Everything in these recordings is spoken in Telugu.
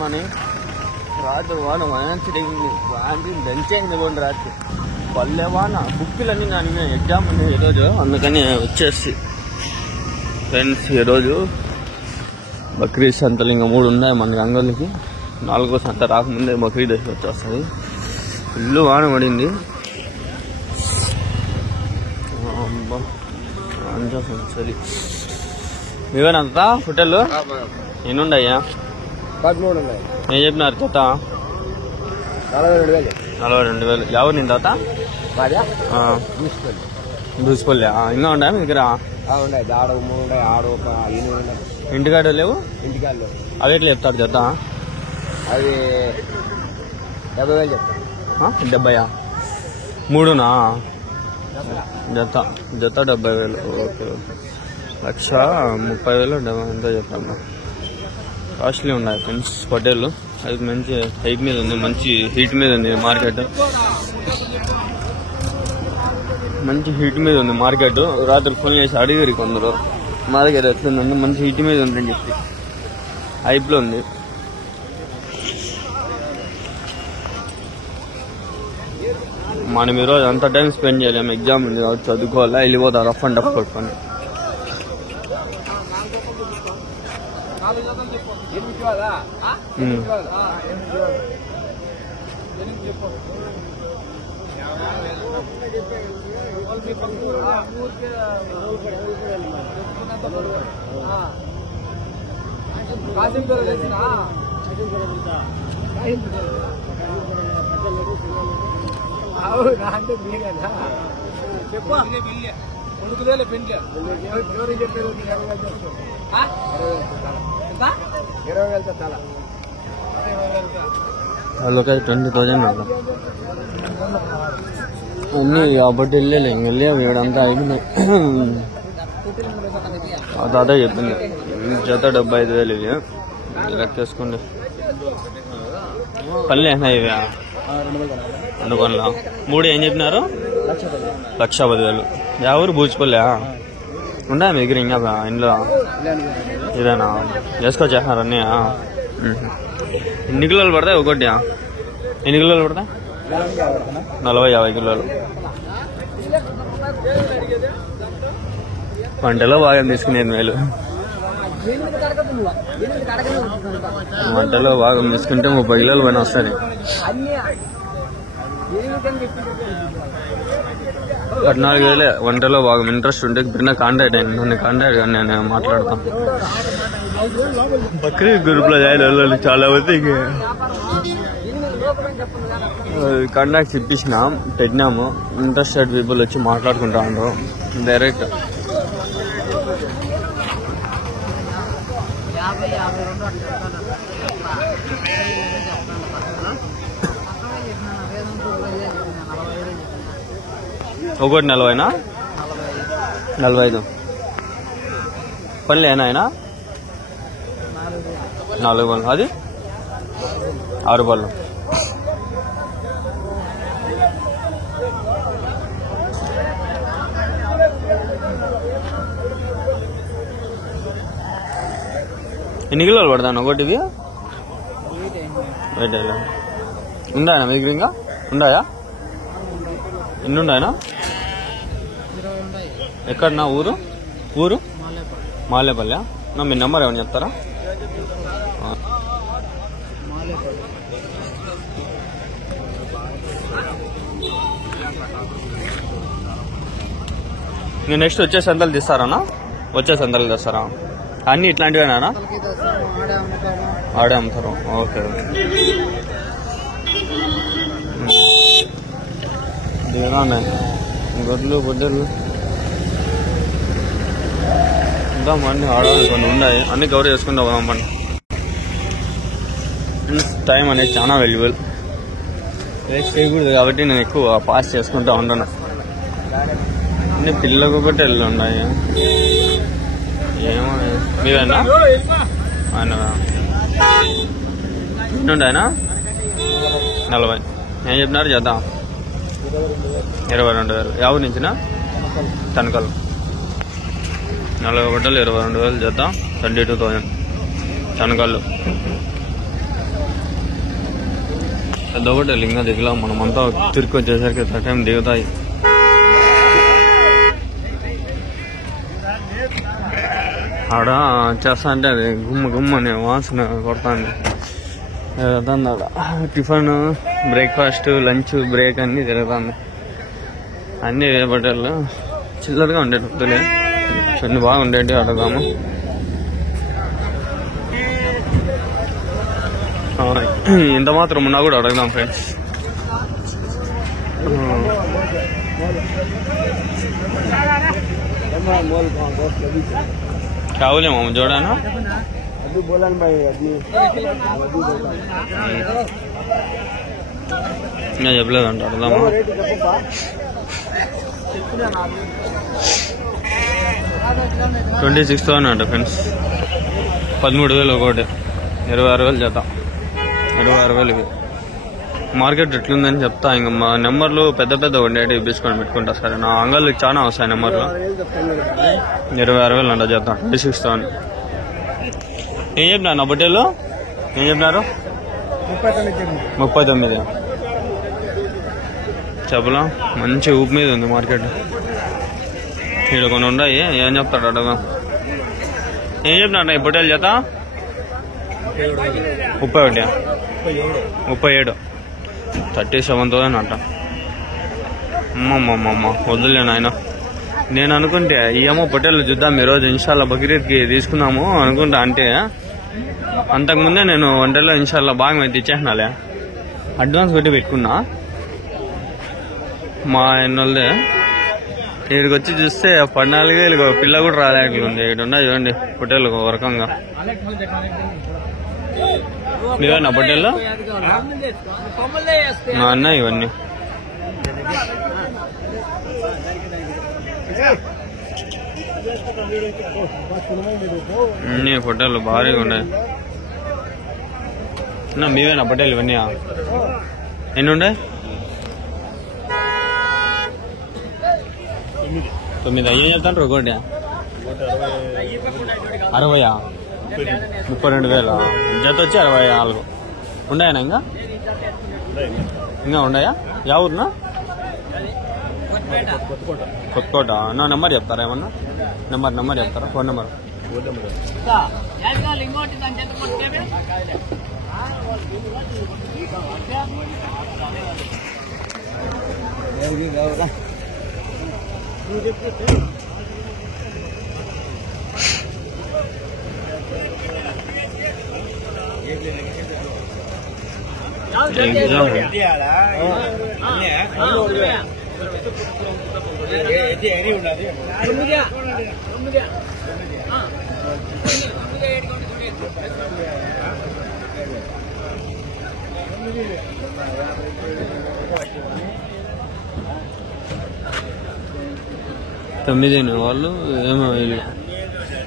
మార్నింగ్. రాత్రి వాన మంచి దంచేసింది పోండి రాత్రి పల్లె వాన. బుక్కులన్నీ నా ఎగ్జామ్ ఉంది ఈరోజు, అందుకని వచ్చేసి ఫ్రెండ్స్. ఈరోజు బక్రీద్ సంతలు ఇంకా 3 ఉన్నాయి మనకి అంగళ్ళకి. 4వ సంత రాకముందే బక్రీద్ వచ్చేస్తుంది. ఫుల్ వాన పడింది. సరే మీవేనంత హోటల్ ఎన్నుండయ్యా? 13 ఉన్నాయి. ఏం చెప్పినారు జత? 42,000. ఎవరు నేను తాత? దూసిపల్లి. ఇంకా ఉన్నాయా మీ దగ్గర? ఇంటికాడ లేవు? ఇంటికాడ లేవు. అవి ఎట్లా చెప్తారు జత? అది 70,000 చెప్తారు. 70? 3నా జత? జత 70,000. ఓకే. 1,30,000 ఎంతో చెప్తాను. కాస్ట్లీ ఉన్నాయి ఫ్రెండ్స్ హోటల్. అది మంచి హైట్ మీద ఉంది, మంచి హీట్ మీద ఉంది మార్కెట్. మంచి హీట్ మీద ఉంది మార్కెట్. రాత్రి ఫోన్ చేసి అడిగారు కొందరు మార్కెట్ ఎట్లుందండి, మంచి హీట్ మీద ఉందని చెప్పి హైప్లో ఉంది. మనం ఈరోజు అంత టైం స్పెండ్ చేయలేము, ఎగ్జామ్ ఉంది కాబట్టి చదువుకోవాలా, వెళ్ళిపోతా రఫ్ అండ్ టఫ్ కొట్టుకొని. వాళ్ళకి 20,000 అట్లా అన్నీ కాబట్టి వెళ్ళలే. వెళ్ళి వీడంతా అయిపోయినాయి. ఆ తాత చెప్పింది జత 75,000 ఇవి లెక్కేసుకోండి. పల్లె ఇవి 2 పనుల 3 ఏం చెప్పినారు? 1,10,000. ఎవరు బూచిపల్లె ఉండా మీ దగ్గర? ఇంకా ఇంట్లో ఇదేనా వేసుకొచ్చేస్తున్నారు అన్నీ? ఎన్ని కిలోలు పడతాయి ఒకటి? ఎన్ని కిలోలు పడతాయి? 40-50 కిలోలు. వంటలో బాగా తీసుకునేది మేలు. వంటలో బాగా తీసుకుంటే 30 కిలోలు పైన వస్తుంది. 14,000 వంటలో బాగా ఇంట్రెస్ట్ ఉంటే బిన్న కాంటాక్ట్ అయింది. నన్ను కాంటాక్ట్ కానీ నేను మాట్లాడతాను. బక్రీద్ గ్రూప్లో జాయిన్ అవ్వాలి చాలా మంది. కాంటాక్ట్స్ ఇప్పించినాం, పెట్టినాము. ఇంట్రెస్టెడ్ పీపుల్ వచ్చి మాట్లాడుకుంటా ఉంటారు డైరెక్ట్. ఒకటి 40నా? 45 పల్లె ఆయన 4 పళ్ళు. అది 6 పళ్ళు. ఎన్ని కిలోలు పడతాను ఒకటివి? ఉందాయనా మీ దగ్గర? ఇంకా ఉండాయా? ఎన్ని ఉన్నాయనా? ఎక్కడన్నా ఊరు? మాలేపల్లె. మీ నెంబర్ ఏమన్నా చెప్తారా? ఇంకా నెక్స్ట్ వచ్చే సంతలు తీస్తారా? వచ్చే సంతలు తెస్తారా? అన్నీ ఇట్లాంటివేనా? ఆడే అమ్ముతారు. ఓకే. ఇదిగా ఉన్నాయి గొడ్లు బొడ్డలు ఇంకా అన్ని ఆడవాళ్ళు కొన్ని ఉన్నాయి. అన్ని కవర్ చేసుకుంటా పోదాం పండి. టైం అనేది చాలా వాల్యుబుల్, వేస్ట్ చేయకూడదు కాబట్టి నేను ఎక్కువ పాస్ చేసుకుంటా ఉంటాను. అన్ని పిల్లలకు ఒకటి వెళ్ళి ఉన్నాయి. ఏమో మీవేనా? ఆయన ఎన్నుండి ఆయన? 40. ఏం చెప్పినారు జత? 22,000. ఎవరి నుంచినా? తనకలు. 40 బట్టలు 22,000 జత, 22,000 తనకళ్ళు. పెద్ద హోటల్ ఇంకా దిగలా, మనమంతా తిరిగి వచ్చేసరికి టైం దిగుతాయి. ఆడ చేస్తా అంటే అది గుమ్మని వాసన కొడతాంది. జరుగుతుంది ఆడ టిఫిన్, బ్రేక్ఫాస్ట్, లంచ్, బ్రేక్ అన్నీ జరుగుతుంది. అన్నీ వేరే హోటల్లో చిల్లరగా ఉండేటప్పుడులే కొన్ని బాగుండేవి. అడగాము. ఇంత మాత్రం ఉన్నా కూడా అడగదాం ఫ్రెండ్స్. क्या बोले मामू जोड़ा ना अभी बोला ना भाई अभी मैं చెప్పలేదంట అడదామా. 26,000 అంట ఫ్రెండ్స్. 13,000 ఒకటి, 26,000 జత. 26,000 మార్కెట్ ఎట్లుందని చెప్తా. ఇంకా మా నెంబర్లు పెద్ద ఉండేవి ఇప్పించుకొని పెట్టుకుంటా. సరే నా అంగళ్ళకి చాలా వస్తాయి నెంబర్లు. 26,000 అంట జత. 26,000. ఏం చెప్పినా నా బొట్టేలు ఏం చెప్పినారు? 39 చెప్పలా. మంచి ఊపు మీద ఉంది మార్కెట్. ఇక్కడ కొన్ని ఉన్నాయి. ఏం చెప్తాడు అడగా. ఏం చెప్పినా ఈ బొట్టేలు జత? 31, 37, 37,000 అంట. అమ్మమ్మమ్మ వద్దులే నాయన. నేను అనుకుంటే ఏమో పొట్టేళ్ళు చూద్దాం ఈరోజు ఇన్షాల్లా బక్రీద్కి తీసుకుందాము అనుకుంటా. అంటే అంతకుముందే నేను వంటలో ఇన్షాల్లా బాగా అయితే ఇచ్చేసినాలే, అడ్వాన్స్ కొట్టి పెట్టుకున్నా. మా ఎన్నోళ్ళదే ఇక్కడికి వచ్చి చూస్తే 14,000 పిల్ల కూడా రాలేకలుంది. ఇక్కడ ఉన్నాయి చూడండి పొట్టేళ్ళు ఒక రకంగా. మీవేనా పొట్టేళ్ళు? మా అన్న ఇవన్నీ అన్ని పొట్టేళ్ళు భారీగా ఉన్నాయి. మీవేనా పొట్టేళ్ళు ఇవన్నీ? ఎన్ని ఉండే? 9. ఏం చెప్తాంటారు ఒకటి? 60, 32,000 జత వచ్చి 64 ఉన్నాయనా? ఇంకా ఉన్నాయా? యా ఊరునా? కొత్తకోట. నా నెంబర్ చెప్తారా? ఏమన్నా నెంబర్ చెప్తారా? Phone number? తొమ్మిది వాళ్ళు ఏమో వీళ్ళు.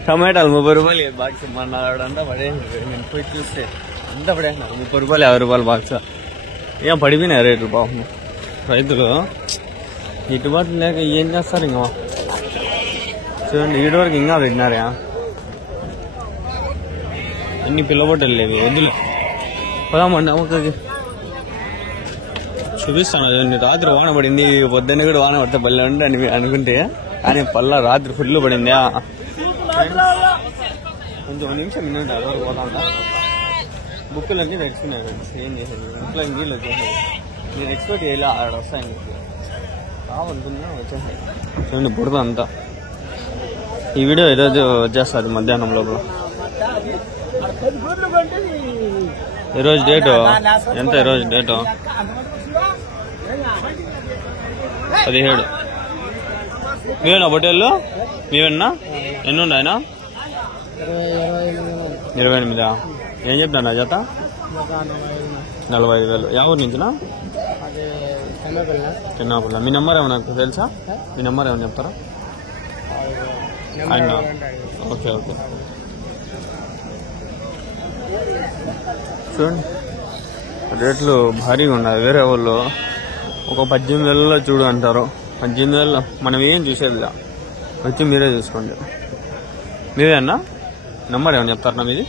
టమాటాలు 30 రూపాయలు బాక్స్. మన అంతా పడేసి నేను పోయి చూస్తే అంతా పడేసినారు. 30 రూపాయలు, 50 రూపాయలు బాక్స్. ఏం పడిపోయినాయి రేట్లు పాపం. రైతులు గిట్టుబాటు లేక ఏం చేస్తారు? ఇంకా చూడండి ఈడ వరకు ఇంకా పెట్టినారా అన్ని పిల్లబొట్టలు లేవి. వద్దులే పోదామండి ఒకరికి చూపిస్తాను. చూడండి రాత్రి వాన పడింది, పొద్దున్న కూడా వాన పడితే పల్లె ఉంటే అని అనుకుంటే, కానీ పల్ల రాత్రి ఫుల్ పడింది. కొంచెం నిమిషం మిన్నట్టు అలా పోతా ఉంటా. బుక్కులన్నీ తెచ్చుకున్నాయి ఫ్రెండ్స్. ఏం చేసేది ఇంట్లో నీళ్ళు వచ్చేసాయి. నేను ఎక్స్పెక్ట్ చేయాలి ఆడ వస్తాయని కావాలనుకున్నా వచ్చేసాయి. చూడండి బుడద అంతా. ఈ వీడియో ఈరోజు వచ్చేస్తుంది మధ్యాహ్నం లోపల. ఈరోజు డేటు ఎంత? ఈరోజు డేటు 17. మీవేనా బొట్టేళ్ళు? మీవేనా? ఎన్ని ఉన్నాయనా? 28. ఏం చెప్పినా జత? 45,000. యా ఊరు నుంచినా? చిన్నపల్ల. మీ నెంబర్ ఏమన్నా తెలుసా? మీ నెంబర్ ఏమన్నా చెప్తారా? ఆయన ఓకే. చూడండి రేట్లు భారీగా ఉన్నాయి. వేరే వాళ్ళు ఒక 18,000 చూడు అంటారు. 18,000 మనం ఏం చూసేదిలా. వచ్చి మీరే చూసుకోండి. మీరే అన్నా నెంబర్ ఏమన్నా చెప్తారన్నా మీది?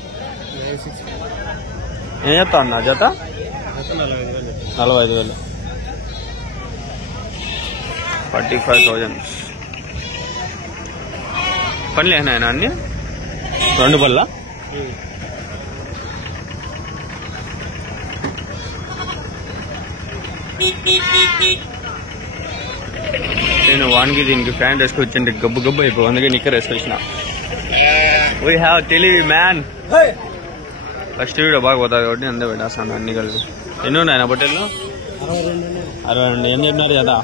ఏం చెప్తా అన్నా జత? 45,000 45,000 పనులు ఏనాయన అన్ని 2 పళ్ళ నేను వానికి దీనికి ప్యాంట్ వేసుకొచ్చింటే గబ్బు గబ్బు అయిపో అందుకే నిక్కర్ వేసుకొచ్చిన వీ హ్యావ్ టెలివి మ్యాన్ ఫస్ట్ వీడియో బాగా పోతుంది కాబట్టి అంతే పెట్టేస్తాను అన్ని కలిసి ఎన్ని ఉన్నాయి నా బొట్టెల్లో 62 ఏం చెప్పినారు కదా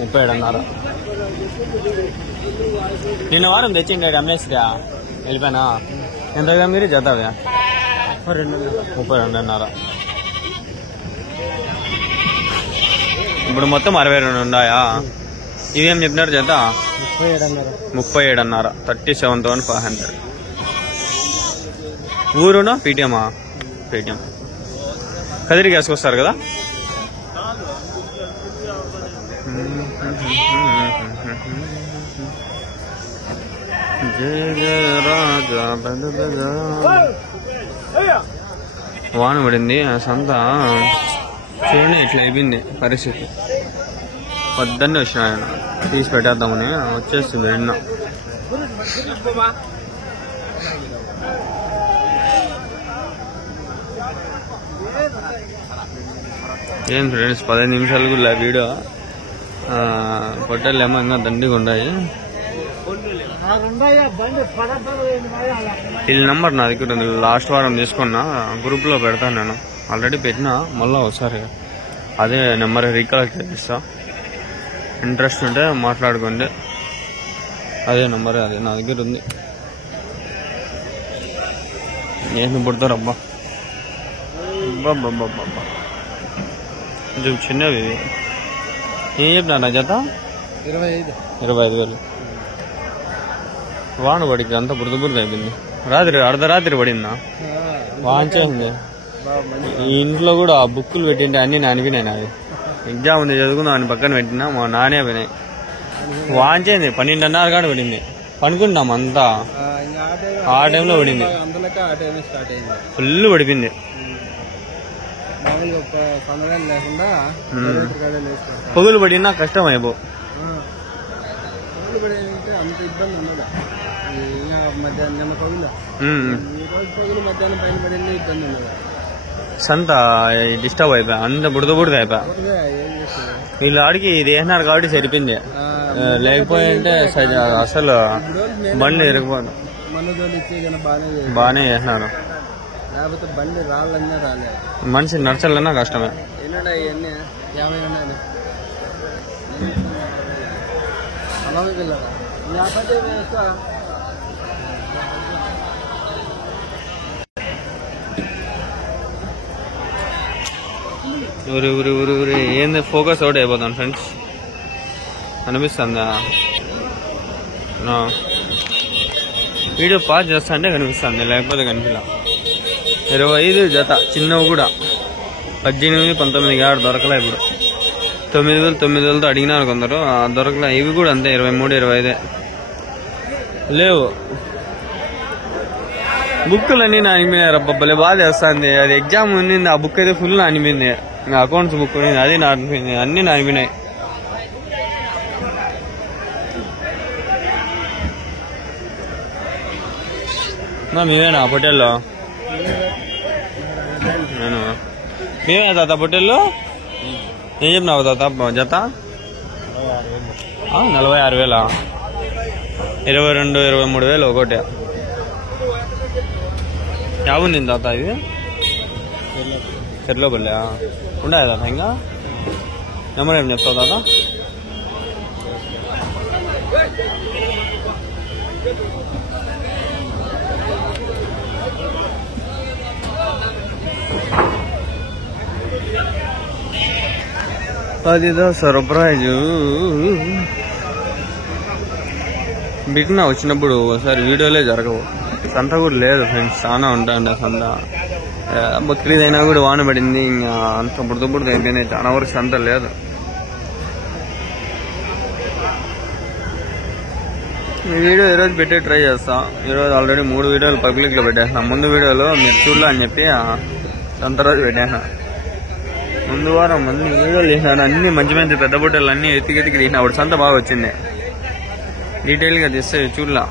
37 నిన్న వారం తెచ్చిండే అమ్మేసిరా వెళ్ళిపోయినా ఎంతగా మీరు జతవ్యా 32.5 ఇప్పుడు మొత్తం 62 ఉన్నాయా ఇవేం చెప్పినారు జత 37.5 37,500 ఊరునా పీటీఎమా పేటిఎం కదిరికి వేసుకొస్తారు కదా వాన పడింది సంత చూడండి ఇట్లా అయిపోయింది పరిస్థితి పొద్దున్నే వచ్చిన ఆయన తీసి పెట్టేద్దామని వచ్చేస్తుంది నిన్న ఏం ఫ్రెండ్స్ 15 నిమిషాలు కూడా వీడియో పొట్టలు ఏమో ఇంకా దండిగా ఉన్నాయి వీళ్ళ నెంబర్ నా దగ్గర ఉంది లాస్ట్ వారం తీసుకున్నా గ్రూప్లో పెడతాను నేను ఆల్రెడీ పెట్టినా మళ్ళీ ఒకసారి అదే నెంబర్ రీకలెక్ట్ చేస్తా ఇంట్రెస్ట్ ఉంటే మాట్లాడుకోండి అదే నెంబర్ అదే నా దగ్గర ఉంది నేను పుడతారు అబ్బా కొంచెం చిన్నవి ఏం చెప్పినా నా జత 25,000 వాన పడికి అంతా బురద బురద అయిపోయింది రాత్రి అర్ధరాత్రి పడిందా వాంచేసింది ఈ ఇంట్లో కూడా బుక్కులు పెట్టింటే అన్ని నానిపోయినాయి నాది ఎగ్జామ్ ఉంది చదువుకుందాం అని పక్కన పెట్టినా మా నానే పోయినాయి వాంచేసింది 12:30 కాడ పడింది పనుకున్నాం అంతా ఆ టైంలో పడింది ఫుల్ పడిపోయింది పొగులు పడినా కష్టం అయిపో అంత ఇబ్బంది ఉండదు మధ్యాహ్నం పొగులు మధ్యాహ్నం పైన పడింది ఇబ్బంది ఉండదు సంత డిస్టర్బ్ అయిపోయా అంత బుడద బుడద అయిపోయా వీళ్ళు ఆడికి ఇది వేసినారు కాబట్టి సరిపోయింది లేకపోయింటే అసలు బండి ఇరగపోను బాగానే చేసినారు లేకపోతే బండి రాళ్ళన్నా రాలేదు మనిషి నడచాలన్నా కష్టమే ఎన్నున్నాయి ఇవన్నీ 50 ఉన్నాయి అలాగే వెళ్ళరా ఊరి ఏంది ఫోకస్ అవుట్ అయిపోతాను ఫ్రెండ్స్ అనిపిస్తుందా వీడియో పాస్ చేస్తా అంటే కనిపిస్తుంది లేకపోతే కనిపిలా 25 జత చిన్నవి కూడా 18-19 కాడ దొరకలే ఇప్పుడు 9,000-9,000తో అడిగినారు కొందరు దొరకలే ఇవి కూడా అంతే 23-25 లేవు బుక్కులన్నీ నానిపోయినారు అబ్బబ్బలే బాధ చేస్తుంది అది ఎగ్జామ్ ఉన్నింది ఆ బుక్ అయితే ఫుల్ నానిపోయింది ఇంకా అకౌంట్స్ బుక్ ఉన్నింది అది నానిపోయింది అన్ని నానిపోయినాయి మీవేనా పొట్టేల్లో నేను మేమే తాత పొట్టేల్లో ఏం చెప్పినావు తాత జత 46,000 22-23,000 ఒకటి యావుంది తాత ఇది చెట్లోపల్లి ఉండాలి తాత ఇంకా నెంబర్ ఏం చెప్తావు తాత అదిదో సర్ప్రైజు బిట్నా వచ్చినప్పుడు ఒకసారి వీడియోలే జరగవు సంత కూడా లేదు ఫ్రెండ్స్ చాలా ఉంటాయండి సంత బక్రీద్ అయినా కూడా వాన పడింది ఇంకా అంత బుడద బుడద అయిపోయినాయి చాలా వరకు సంత లేదు ఈ వీడియో ఈరోజు పెట్టే ట్రై చేస్తా ఈరోజు ఆల్రెడీ 3 వీడియోలు పబ్లిక్లో పెట్టేస్తాను ముందు వీడియోలో మీరు చూడలే అని చెప్పి సంత రోజు పెట్టాను. ముందు వారం మంది వీడియోలు తీసినాను, అన్ని మంచి మంచి పెద్ద బుట్టలు అన్నీ ఎతికి తీసిన. అప్పుడు సంత బాగా వచ్చింది, డీటెయిల్గా తీస్తే చూడలా.